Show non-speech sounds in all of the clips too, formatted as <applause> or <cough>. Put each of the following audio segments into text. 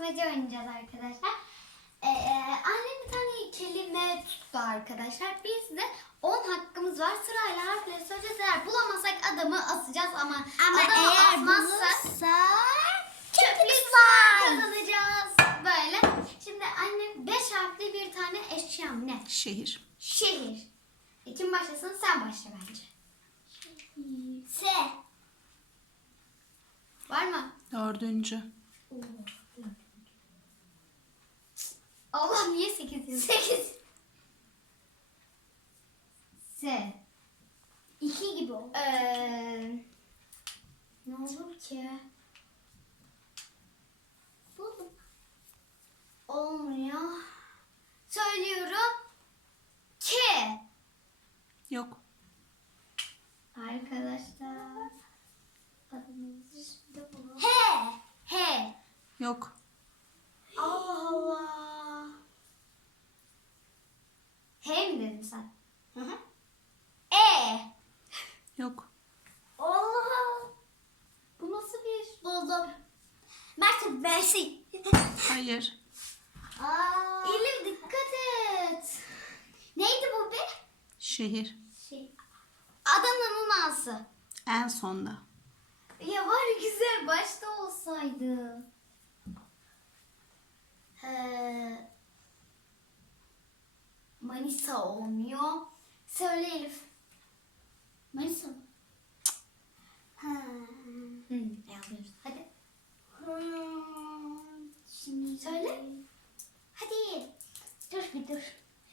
asmaca oynayacağız arkadaşlar. Ee, annem bir tane kelime tuttu arkadaşlar. Biz de 10 hakkımız var. Sırayla harfleri söyleyeceğiz. Eğer bulamazsak adamı asacağız ama, Ama adamı eğer asmazsak bulursa çöplük slime. kazanacağız. Böyle. Şimdi annem 5 harfli bir tane eşyam ne? Şehir. Şehir. E, kim başlasın? Sen başla bence. S. Var mı? Dördüncü. Allah niye 8 yazıyor? 8. S. 2 gibi oldu. Ee, ne olur ki? Buldum. Olmuyor. Söylüyorum. K. Yok. Arkadaşlar. Adımızı şimdi bulalım. H. H. Yok. Allah Allah. H mi dedin sen? Hı hı. E. Yok. Allah. Bu nasıl bir? Buldum. Mersin versin. Hayır. Aa. Elif dikkat et. Neydi bu be? Şehir. Şey. Adana'nın A'sı. En sonda. Ya var ya güzel başta olsaydı. Ee, Manisa olmuyor. Söyle Elif. Manisa mı? Ha. Hı, yazıyoruz. Hadi. Hmm. Şimdi Söyle. Hadi. Dur bir dur.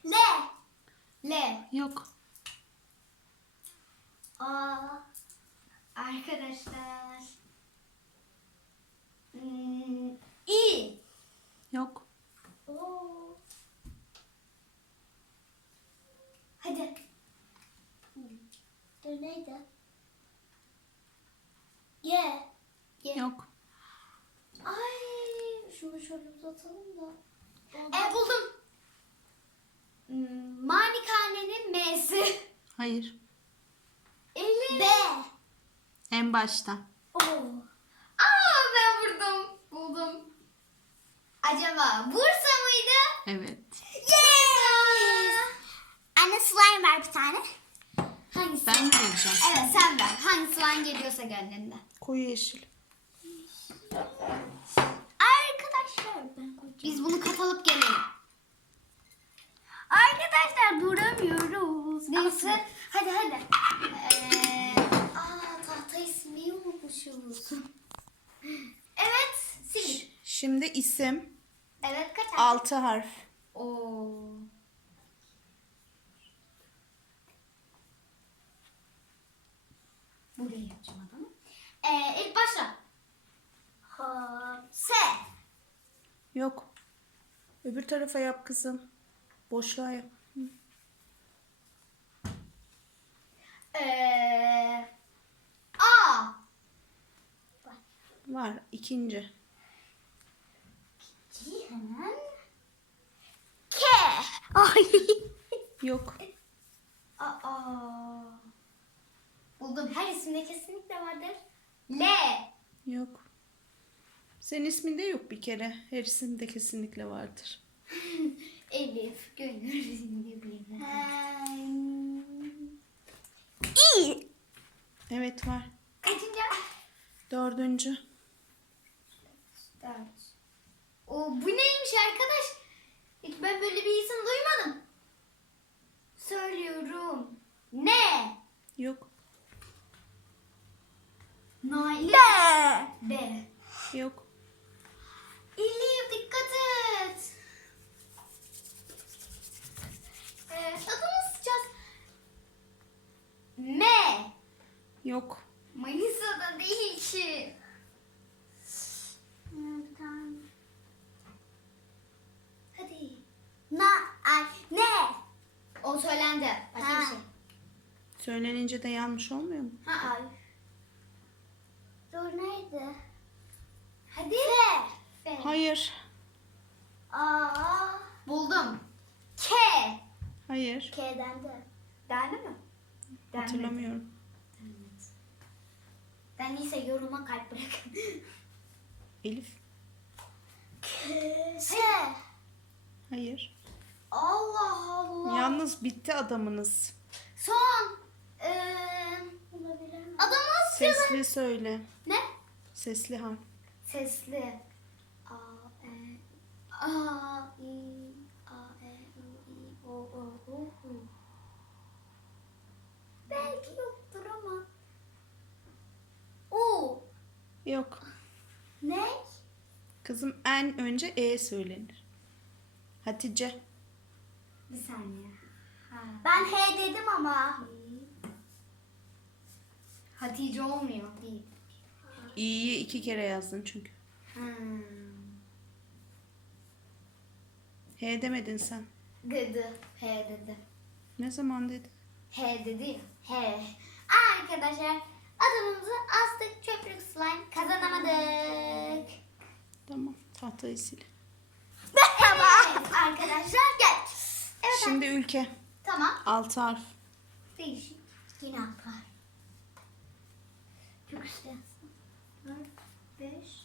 L. L. Yok. A. Arkadaşlar. Hmm, İ. Yok. Oo. Hadi. Dur neydi? Y. Yok. Ay. Şunu şöyle uzatalım da. E buldum. Hmm, Malikanenin M'si. Hayır. Elif. B. En başta. O. Aa ben vurdum. Buldum. Acaba Bursa mıydı? Evet. Yes. Anne slime ver bir tane. Hangisi? Ben mi vereceğim? Evet sen ver. Hangisi lan geliyorsa gönlünden. Koyu yeşil. Arkadaşlar ben koyacağım. Biz bunu kapalıp gelelim. Arkadaşlar Neyse. Hadi hadi. Ee, aa tahtayı silmeyi unutmuşuz. evet. Sil. Şimdi isim. Evet kaç harf? Altı harf. Oo. Buraya yapacağım adamı. Ee, ilk başla. Ha. S. Yok. Öbür tarafa yap kızım. Boşluğa yap. Ee, A. Var. ikinci. Cihan. K. Ay. <laughs> Yok. Aa. Buldum. Her isimde kesinlikle vardır. L. Yok. Senin isminde yok bir kere. Her isimde kesinlikle vardır. <laughs> Elif. Gönül <laughs> birbirine. Evet var. Kaçıncı? Dördüncü. Dört. O bu neymiş arkadaş? Hiç ben böyle bir isim duymadım. Söylüyorum. Ne? Yok. Nail. B. B. Yok. Elif dikkat et. Ee, sıçacağız. M. Yok. Manisa'da değil ki. Hadi. Na. Ay. Ne? O söylendi. Başka Ha. bir şey. Söylenince de yanlış olmuyor mu? Ha, ay. Dur neydi? Hadi. F. Hayır. A. Buldum. K. Hayır. K'den de. Dendi mi? Denmedi. Hatırlamıyorum. Ben ise yoruma kalp bırakın. Elif. S. Hayır. Allah Allah. Yalnız bitti adamınız. Son. Ee, adamın sıraları. Sesli söyle. Ne? Sesli harf. Sesli. A, E, A, I, A, E, I, I, O, O, O, U. Belki yoktur ama. U. Yok. Ne? Kızım en önce E söylenir. Hatice. Bir saniye. Ha. Ben H dedim ama. Hatice olmuyor. Değil. İ'yi iki kere yazdın çünkü. Hmm. H demedin sen. Gıdı. H dedi. Ne zaman dedin? H dedi ya. H. Arkadaşlar Adımımızı astık çöplük slime kazanamadık. Tamam tahtayı sil. Evet, arkadaşlar geç. Evet, Şimdi abi. ülke. Tamam. Alt harf. Değişik. Yine alt harf. Çok istersen. 4, 5,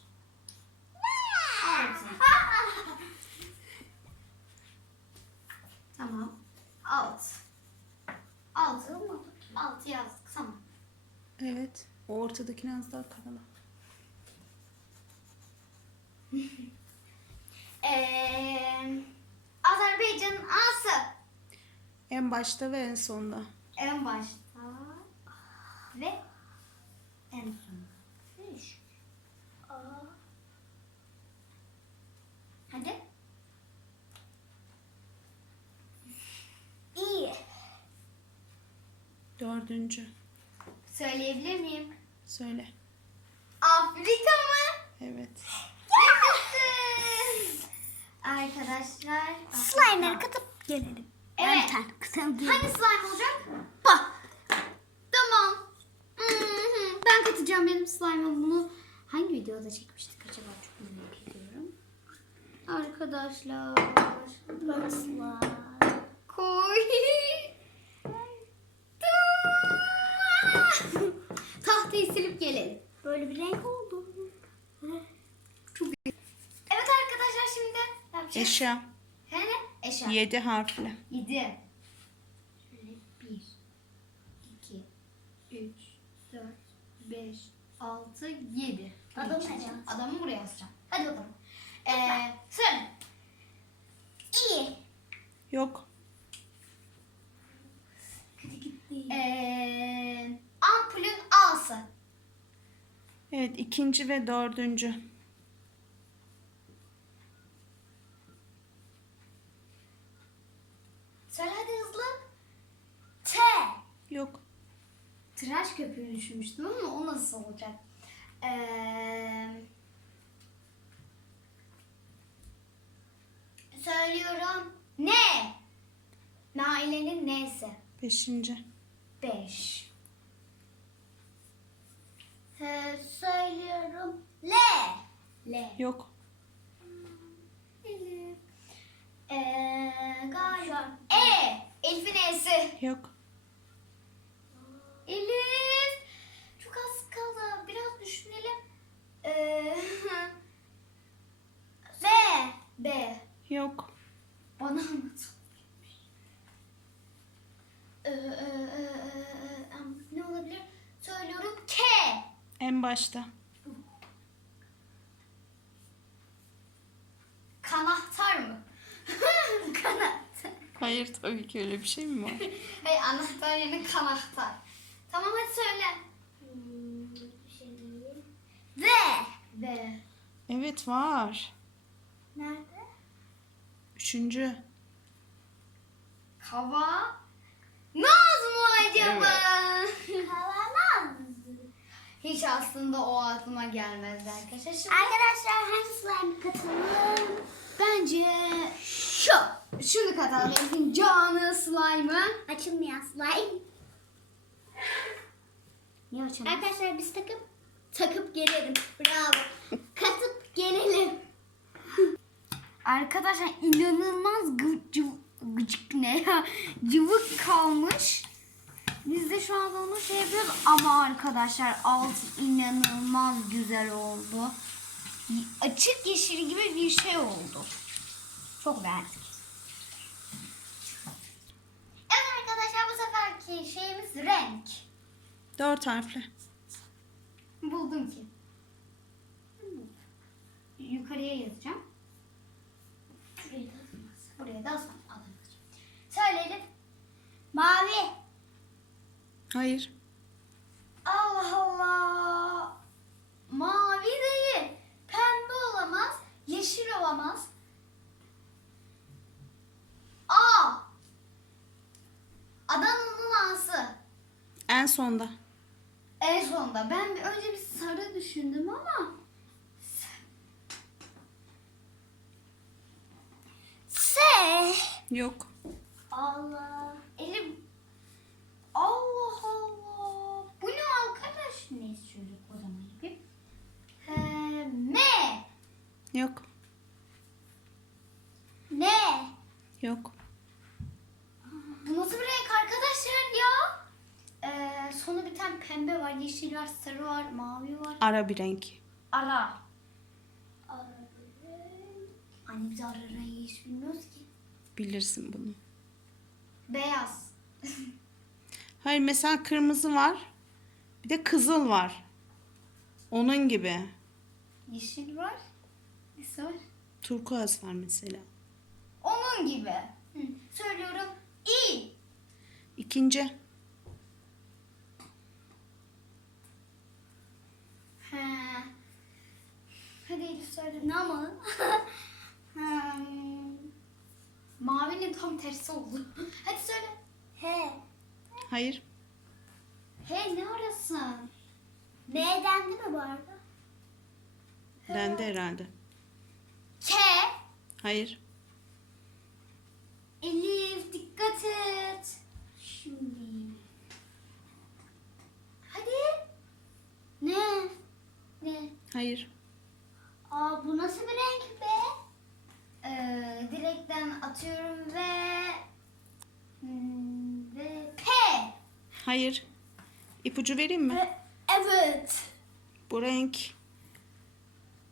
ortadakini az daha karala. <laughs> Ee, Azerbaycan'ın A'sı. En başta ve en sonda. En başta ve en son. Üç. A. Hadi. İyi. Dördüncü. Söyleyebilir miyim? Söyle. Afrika mı? Evet. Yaşasın. Arkadaşlar. Slime'ları katıp gelelim. Evet. Bir tane kısalım. Hangi slime olacak? Bak. Tamam. Ben katacağım benim slime'ım bunu. Hangi videoda çekmiştik acaba çok merak ediyorum. Arkadaşlar. Böyle slime. Koy. <laughs> Tahtayı silip gelelim. Böyle bir renk oldu. Evet arkadaşlar şimdi yapacağız. Eşya. He ne? Eşya. Yedi harfli. Yedi. Şöyle bir, iki, üç, dört, beş, altı, yedi. Adamı yazacağım. Adamı buraya yazacağım. Hadi bakalım. Ee, söyle. İyi. Yok. Ee, ampulün A'sı. Evet. ikinci ve dördüncü. Söyle hadi hızlı. T. Yok. Tıraş köpüğünü düşünmüştüm ama o nasıl olacak? Ee, söylüyorum. Ne? Naile'nin neyse. Beşinci. Beş. Söylüyorum. L. L. Yok. Elif. Ee, galiba. E. Elif'in E'si. Yok. Elif. Çok az kaldı. Biraz düşünelim. Ee, B. B. Yok. Bana anlat. Ee, e, e, e, e, ne olabilir? Söylüyorum. K. En başta. Kanahtar mı? <laughs> Kanahtar. Hayır tabii ki öyle bir şey mi var? <laughs> Hayır anahtar yerine kanahtar. Tamam hadi söyle. Hmm, bir şey değil. V. B. Evet var. Nerede? Üçüncü. Hava. Naz mı acaba? Havalan. <laughs> Hiç aslında o aklıma gelmezdi arkadaşlar. Şimdi Arkadaşlar hangi slime katalım? bence şu. Şunu katalım. Elif'in canı slime'ı. Açılmayan slime. Niye açalım? Arkadaşlar biz takıp takıp gelelim. Bravo. Katıp gelelim. Arkadaşlar inanılmaz gıcık, gıcık ne ya? Cıvık kalmış. Biz de şu anda onu şey yapıyoruz ama arkadaşlar alt inanılmaz güzel oldu. açık yeşil gibi bir şey oldu. Çok beğendik. Evet arkadaşlar bu seferki şeyimiz renk. Dört harfli. Buldum ki. Yukarıya yazacağım. Şurayı da atmaz. Buraya da. Alamayacağım. Söyleyelim. Mavi. Hayır. Allah Allah. Mavi değil. Pembe olamaz. Yeşil olamaz. A. Adana'nın A'sı. En sonda. En sonunda. Ben bir önce bir sarı düşündüm ama. S. Yok. Allah. Elim. Yok. Ne? Yok. Bu nasıl bir renk arkadaşlar ya? Ee, sonu bir tane pembe var, yeşil var, sarı var, mavi var. Ara bir renk. Ara. Anne biz ara rengi hiç bilmiyoruz ki. Bilirsin bunu. Beyaz. Hayır mesela kırmızı var. Bir de kızıl var. Onun gibi. Yeşil var. Var? Turkuaz var mesela. Onun gibi. Hı. Söylüyorum. İ. İkinci. He. Hadi Elif söyle. Ne ama? <laughs> Hmm. Mavinin tam tersi oldu. <laughs> Hadi söyle. H. Hayır. Hey ne arasın? M dendi mi bu arada? Dendi herhalde. Hayır. Elif dikkat et. Şimdi. Hadi. Ne? Ne? Hayır. Aa bu nasıl bir renk be? Ee, direkten atıyorum ve hmm, ve P. Hayır. İpucu vereyim mi? E- evet. Bu renk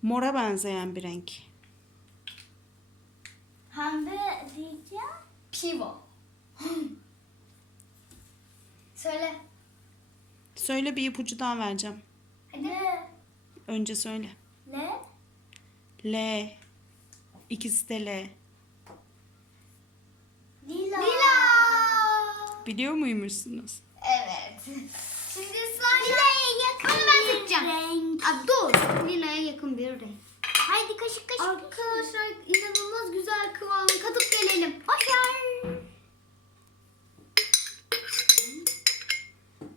mora benzeyen bir renk. Pembe diyeceğim. Pivo. <laughs> Söyle. Söyle bir ipucu daha vereceğim. Ne? Önce söyle. Ne? L. İkisi de L. Lila. Lila. Biliyor muymuşsunuz? Evet. Şimdi slime. Lila'ya yakın Ama ben seçeceğim. renk. Aa, dur. Lila'ya yakın bir renk. Haydi kaşık kaşık. Arkadaşlar inanılmaz güzel kıvamı katıp gelelim. Başar.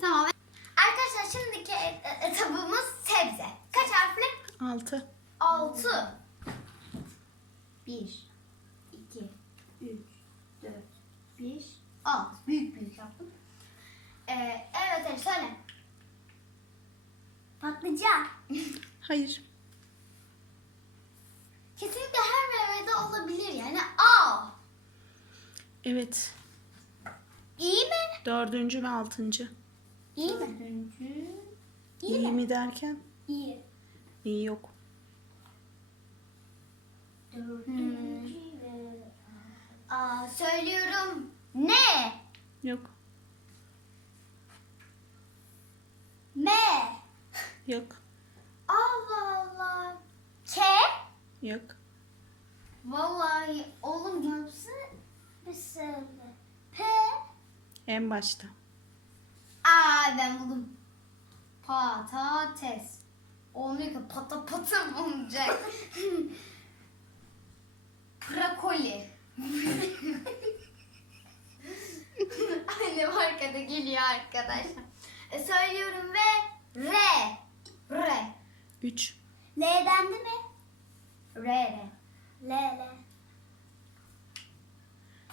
Tamam. Arkadaşlar şimdiki e- e- etabımız sebze. Kaç harfli? Altı. 6. 1, 2, 3, 4, 5, 6. Büyük büyük yaptım. Ee, evet evet söyle. Patlıcan. Hayır. Kesinlikle her meyvede olabilir yani. A. Evet. İyi mi? Dördüncü ve altıncı. İyi mi? Dördüncü. İyi, mi derken? İyi. İyi yok. Dördüncü ve... Aa, söylüyorum. Ne? Yok. M. Yok. Allah Allah. K. Yok. Vallahi oğlum yapsın. Bir söyle. P. En başta. Aa ben buldum. Patates. Olmuyor ki pata mı olacak? <laughs> Brakoli. <laughs> Annem arkada geliyor arkadaşlar. E, söylüyorum ve R. R. Üç. L dendi mi? R. L L.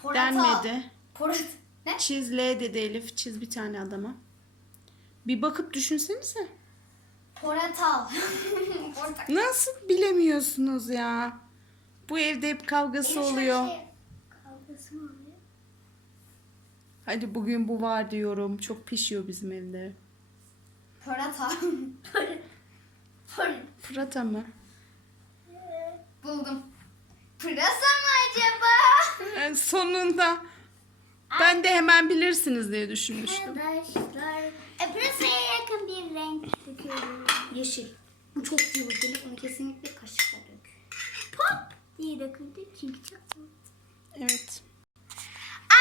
Portakal. Denmedi. Porat. Ne? Çiz L dedi Elif. Çiz bir tane adama. Bir bakıp düşünsenize. Poratal. <laughs> Portakal. Nasıl bilemiyorsunuz ya? Bu evde hep kavgası Elif oluyor. şey- Kavgası mı oluyor? Hadi bugün bu var diyorum. Çok pişiyor bizim evde. Poratal. <laughs> Fırata mı? Buldum. Pırasa mı acaba? <laughs> Ee, sonunda. Ben de hemen bilirsiniz diye düşünmüştüm. Arkadaşlar. E, pırasaya yakın bir renk döküyorum. Yeşil. Bu çok cıvıklı. Bunu kesinlikle kaşıkla dök. Pop diye döküldü çünkü çok. Evet.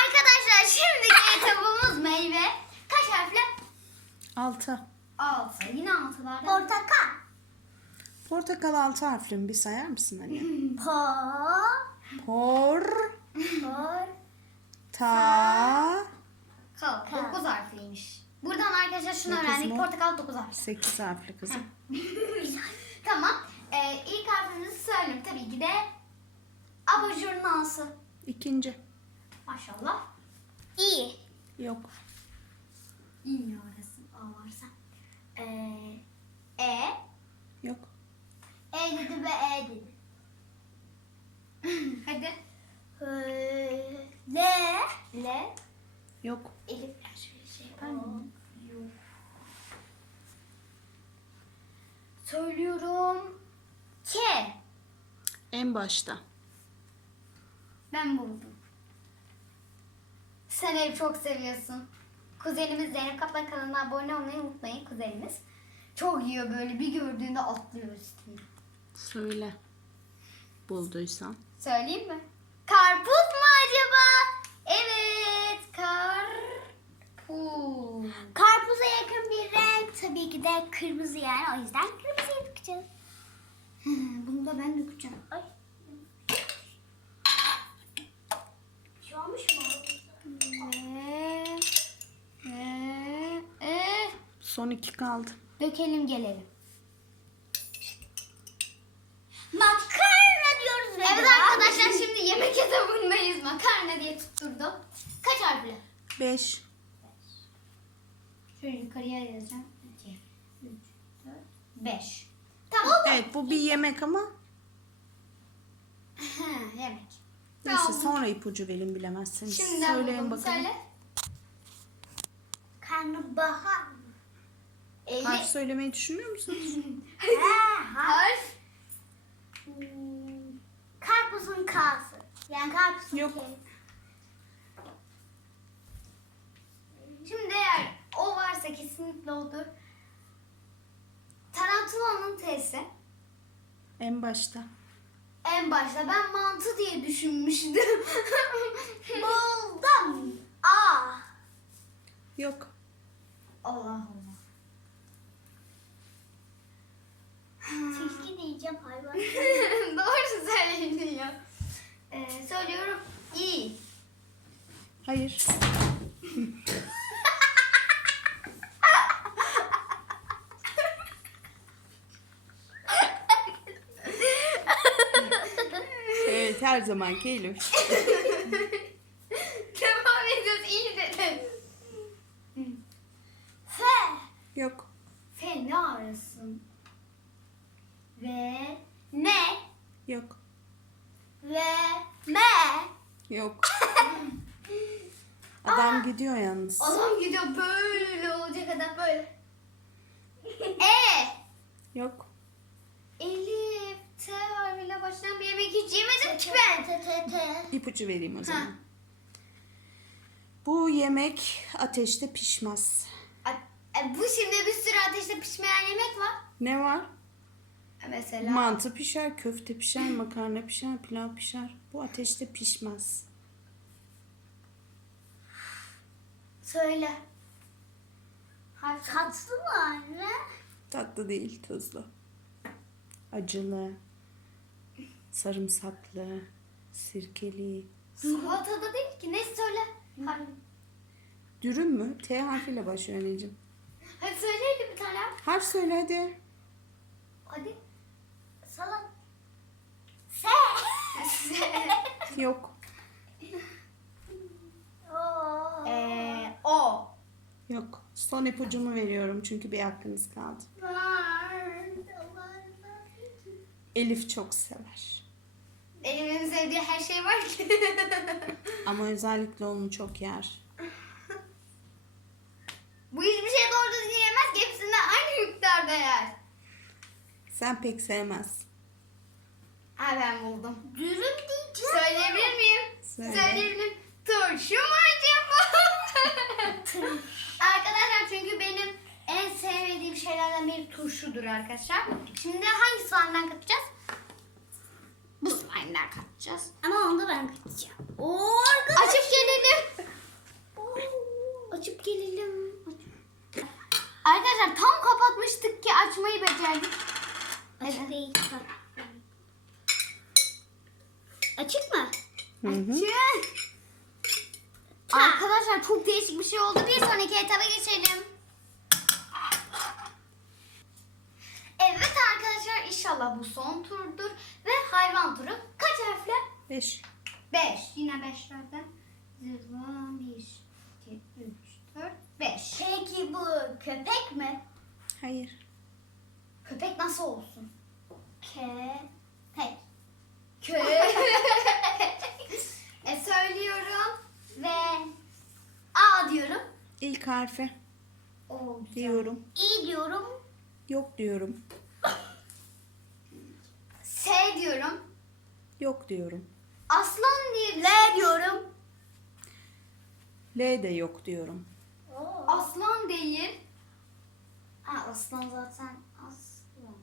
Arkadaşlar şimdiki etabımız meyve. Kaç harfli? 6. Altı. Yine altılarda. Portakal. Portakal 6 harfli mi? Bir sayar mısın anne? <laughs> Po. Por. Por. Ta. Kal. Dokuz harfliymiş. Buradan arkadaşlar şunu Dokuz öğrendik. mu? Portakal dokuz harfli. 8 harfli kızım. <laughs> Tamam. Ee, ilk harfimizi söyleyeyim. Tabii ki de abajurun A'sı. İkinci. Maşallah. İ. Yok. İyi orası? A varsa. Ee, e. E dedi ve E dedi. <laughs> Hadi. L. L. Yok. Elif. Şöyle şey yapar mıyım? Yok. Söylüyorum. K. En başta. Ben buldum. Sen ev çok seviyorsun. Kuzenimiz Zeynep Kaplan kanalına abone olmayı unutmayın kuzenimiz. Çok yiyor böyle bir gördüğünde atlıyor üstüne. Söyle. Bulduysan. Söyleyeyim mi? Karpuz mu acaba? Evet, karpuz. Karpuza yakın bir renk tabii ki de kırmızı yani o yüzden kırmızıya dökeceğiz. <laughs> Bunu da ben dökeceğim. Ay. Şey olmuş mu? Son iki kaldı. Dökelim gelelim. Makarna diyoruz ve Evet arkadaşlar şimdi yemek etabındayız. Makarna diye tutturdum. Kaç harfli? 5. Şöyle yukarıya yazacağım. 2, 3, 4, 5. Tamam. Evet bu bir yemek ama Ha, yemek. neyse Tamam. sonra ipucu verin bilemezseniz. Şimdiden Söyleyin bakalım. Söyle. Karnabahar. Eli. Harf söylemeyi düşünüyor musunuz? <laughs> Ha, ha. Harf. Karpuzun K'sı. Yani karpuzun Yok. K'si. Şimdi eğer o varsa kesinlikle odur. Tarantulanın T'si. en başta. En başta ben mantı diye düşünmüştüm. <laughs> Buldum. A. Yok. Allah Allah. Tilki diyeceğim hayvan. <laughs> Doğru söyledin ya. Ee, söylüyorum İ. Hayır. <laughs> evet her zamanki Elif. <laughs> Devam ediyoruz. İyi dedin. F. Yok. F ne arasın? Ve ne? Yok. Ve M. Yok. Adam gidiyor yalnız. Adam gidiyor böyle olacak adam böyle. E. Yok. Elif. T harfiyle başlayan bir yemek hiç yemedim ki ben. T T T. İpucu vereyim o Ha. zaman. Bu yemek ateşte pişmez. A- e, Bu şimdi bir sürü ateşte pişmeyen yemek var. Ne var? Mesela. Mantı pişer, köfte pişer, makarna pişer, pilav pişer. Bu ateşte pişmez. Söyle. Tatlı mı anne? Tatlı değil, tuzlu. Acılı, sarımsaklı, sirkeli. Salatada değil ki. Ne söyle? Harf. Dürüm mü? T harfiyle başlıyor anneciğim. Hadi söyleyelim bir tane. harf. Söyle hadi. Hadi. Salat. F. <laughs> Yok. O. Ee, o. Yok. Son ipucumu veriyorum çünkü bir hakkınız kaldı. Elif çok sever. Elimin sevdiği her şey var ki. Ama özellikle onu çok yer. Bu hiçbir şey doğru düzgün yemez ki hepsinden aynı miktarda yer. Sen pek sevmez. Ha ben buldum. Dürüm diyeceğim. Söyleyebilir miyim? Söyle. Söyleyebilirim. Turşu mu acaba? <laughs> arkadaşlar çünkü benim en sevmediğim şeylerden biri turşudur arkadaşlar. Şimdi hangi slime'dan katacağız? Bu slime'dan katacağız. Ama onu da ben katacağım. Oo, Açıp gelelim. Açıp gelelim. Arkadaşlar tam kapatmıştık ki açmayı becerdik. Açık değil. Açık mı? Hı hı. Açın. Arkadaşlar çok değişik bir şey oldu. Bir sonraki etaba geçelim. Evet arkadaşlar inşallah bu son turdur. Ve hayvan turu. Kaç harfle? 5. 5. Yine 5'lerden. 1, 2, 3, 4, 5. Peki bu köpek mi? Hayır. Köpek nasıl olsun? Köpek. Kö. e söylüyorum. Ve A diyorum. İlk harfi O güzel. diyorum. İyi diyorum. Yok diyorum. S diyorum. Yok diyorum. Aslan diye L diyorum. L de yok diyorum. Aslan değil. Ha, aslan zaten aslan.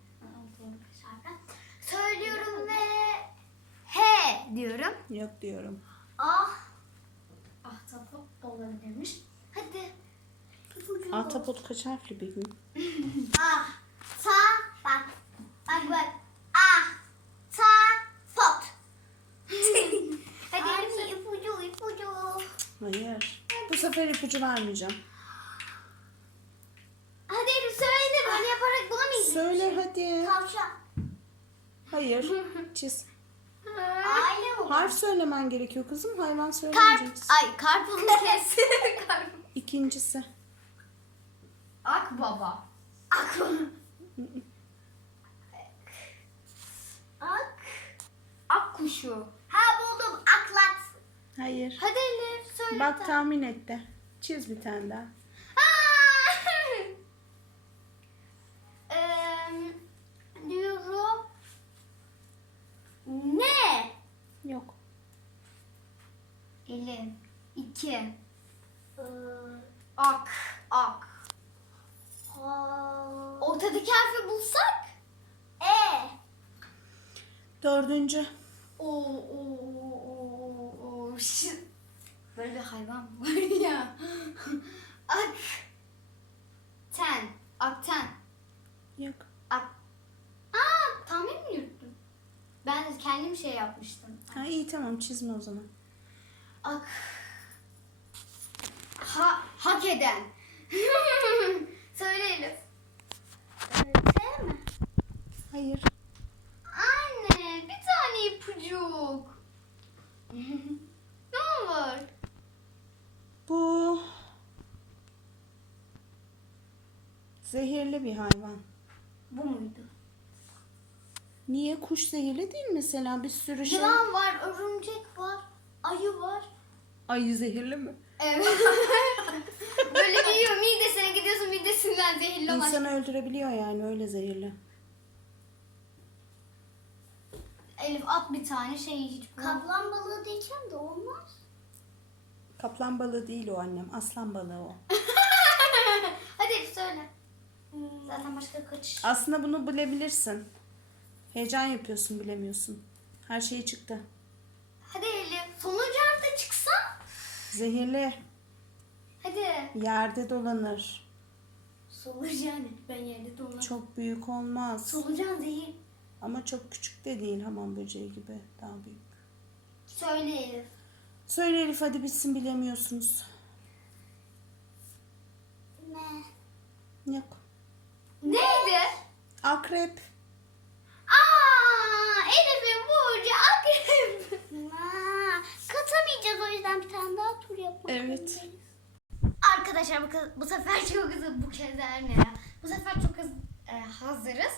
Harfler? Söylüyorum ve H diyorum. Yok diyorum. Ah. Ahtapot olabilirmiş. Hadi. Ahtapot kaç harfli bir gün? <laughs> Ah. Ta. Bak. Bak bak. Ah. Ta. Pot. <laughs> Hadi Anne ipucu ipucu. Hayır. Bu sefer ipucu vermeyeceğim. Hadi Elif söyle böyle yaparak bulamayız. Söyle hadi. Tavşan. Hayır. <laughs> Çiz. Aile mi? Harf söylemen gerekiyor kızım. Hayvan Karp. söylemeyeceksin. Ay karpuzu kes. <laughs> Karp. İkincisi. Akbaba. Ak. Akkuşu. Ha buldum. Aklat. Hayır. Hadi Elif söyle. Bak tahmin et de. Çiz bir tane daha. <laughs> Eee, diyorum. Ne? Yok. Elif. İki. Ee, Ak. Ak. ha. Ortadaki harfi bulsak. E. Dördüncü. Oo, oo, oo, oo, Böyle bir hayvan var <laughs> ya. Ak. Ten. Akten. Yok. Ak. Aa, tahmin mi yürüttüm? Ben kendim şey yapmıştım. Ha iyi tamam çizme o zaman. Ak. Ha, hak eden. <laughs> Söyle Elif. T mi? Hayır. Tane ipucuk. ne olur. Bu zehirli bir hayvan. Bu muydu? Niye kuş zehirli değil mesela bir sürü şey. Yılan var, örümcek var, ayı var. Ayı zehirli mi? Evet. Böyle gidiyor midesine gidiyorsun midesinden zehirli olan. İnsanı öldürebiliyor yani öyle zehirli. Elif at bir tane şey hiç Kaplan balığı diyeceğim de olmaz. Kaplan balığı değil o annem. Aslan balığı o. <laughs> Hadi Elif söyle. Zaten başka kaç. Aslında bunu bilebilirsin. Heyecan yapıyorsun bilemiyorsun. Her şey çıktı. Hadi Elif. Sonuncu harfte çıksa. Zehirli. Hadi. Yerde dolanır. Solucan. Ben yerde dolanıyorum. Çok büyük olmaz. Solucan zehir. Ama çok küçük de değil hamam böceği gibi. Daha büyük. Söyle Elif. Söyle Elif hadi bitsin bilemiyorsunuz. Ne? Yok. Neydi? Akrep. Aa, Elif'in burcu akrep. Ha, katamayacağız o yüzden bir tane daha tur yapalım. Evet. Arkadaşlar bu, bu sefer çok hızlı bu kez ne ya? Bu sefer çok hızlı e, hazırız.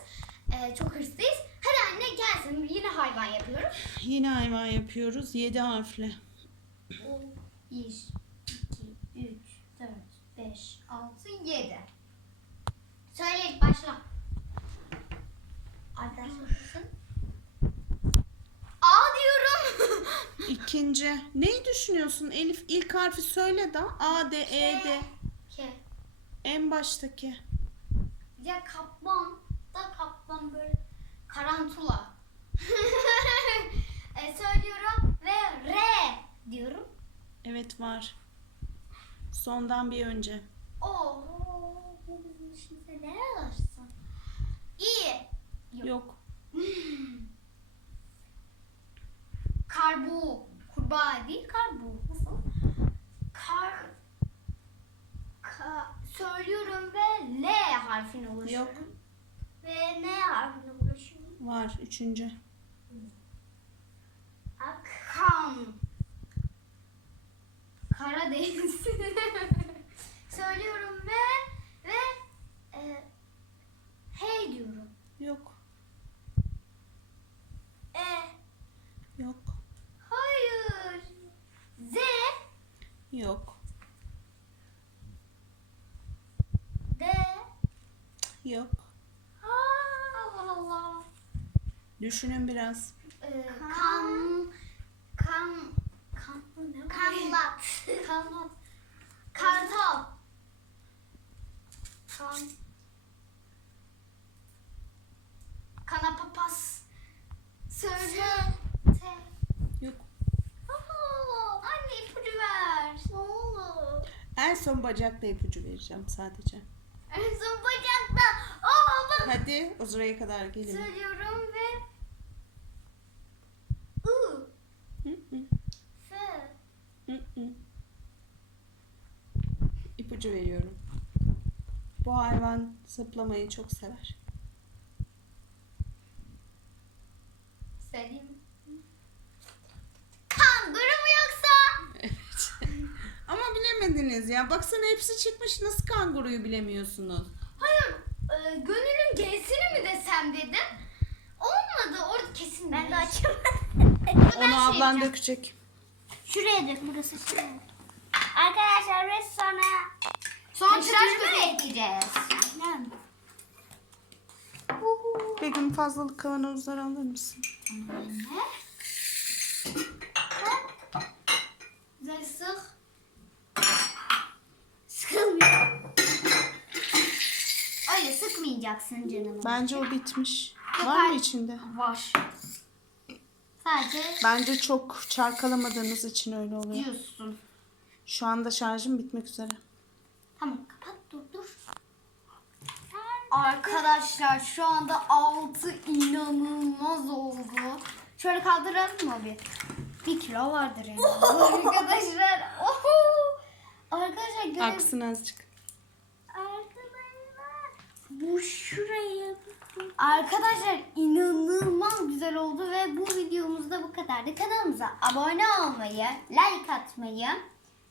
E, çok hırslıyız. Hadi anne gelsin yine hayvan yapıyoruz. Yine hayvan yapıyoruz. Yedi harfli. 1, 2, 3, 4, 5, 6, 7. Söyle ilk başla. Arkadaşlar mısın? <laughs> İkinci. Neyi düşünüyorsun Elif? İlk harfi söyle da. A, D, E, D. K. En baştaki. Ya kaplan da kaplan böyle karantula. <laughs> e, söylüyorum ve R diyorum. Evet var. Sondan bir önce. Oo, bu bizim işimize ne alırsın? İyi. Yok. <laughs> Karbu. Kurbağa değil karbu. Nasıl? Kar. Ka, söylüyorum ve L harfine ulaşıyorum. Yok. Ve N harfine ulaşıyorum. Var. Üçüncü. Akam. Karadeniz. <laughs> söylüyorum ve ve e, hey diyorum. Yok. E, Yok. hayır. Z. Yok. D. Yok. Aa, Allah Allah. Düşünün biraz. Ee, kan kan kan ne kanlat. <laughs> Kanlat. Kartal kan kanapapas söyle te Yok. Aa, anne ipucu ver. Ne olur. En son bacakta ipucu vereceğim sadece. en son bacakta. Aa bak. Hadi o sıraya kadar gelin. söylüyorum ve I Hı hı. F Hı hı. İpucu veriyorum. Bu hayvan zıplamayı çok sever. Selim. Kanguru mu yoksa? Evet. <laughs> Ama bilemediniz ya. Baksana hepsi çıkmış. Nasıl kanguruyu bilemiyorsunuz? Hayır. E, gönülün G'sini mi desem dedim. Olmadı. Orada kesin Ben de açamadım. Onu şey ablan dökecek. Şuraya dök burası şuraya. Arkadaşlar ve sonra Sonra tıraş köpüğü ekleyeceğiz. Aynen. Begüm fazlalık kavanozları alır mısın? Ne? Güzel sık. Sıkılmıyor. Öyle sıkmayacaksın canım. Bence o bitmiş. Var mı içinde? Var. Sadece Bence çok çarkalamadığınız için öyle oluyor. diyorsun. Şu anda şarjım bitmek üzere. Tamam kapat dur dur. Arkadaşlar şu anda altı inanılmaz oldu. Şöyle kaldıralım mı bir? Bir kilo vardır yani. Arkadaşlar. Oho. Arkadaşlar görün. Aksın azıcık. Arkadaşlar. Bu şuraya. Arkadaşlar inanılmaz güzel oldu ve bu videomuz da bu kadardı. Kanalımıza abone olmayı, like atmayı,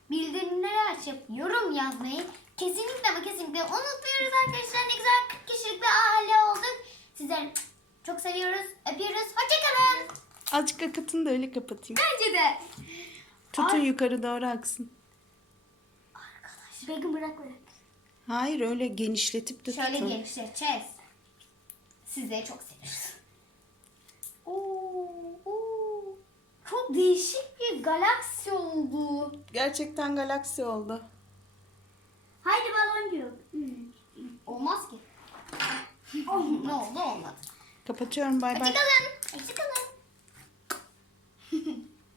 bildirimleri açıp yorum yazmayı kesinlikle ama kesinlikle unutmuyoruz arkadaşlar. Ne güzel 40 kişilik bir aile olduk. Sizleri çok seviyoruz, öpüyoruz. Hoşçakalın. Azıcık akıtın da öyle kapatayım. Bence de. Tutun yukarı doğru aksın. Begüm bırak bırak. Hayır öyle genişletip de Şöyle tutun. genişleteceğiz. Sizleri çok seviyoruz. Oo, oo. Çok değişik bir galaksi oldu. Gerçekten galaksi oldu. Haydi balon diyor. Hmm. Olmaz ki. Oh, ne oldu olmadı. Kapatıyorum bay bay. Hoşçakalın. Hoşçakalın. <laughs>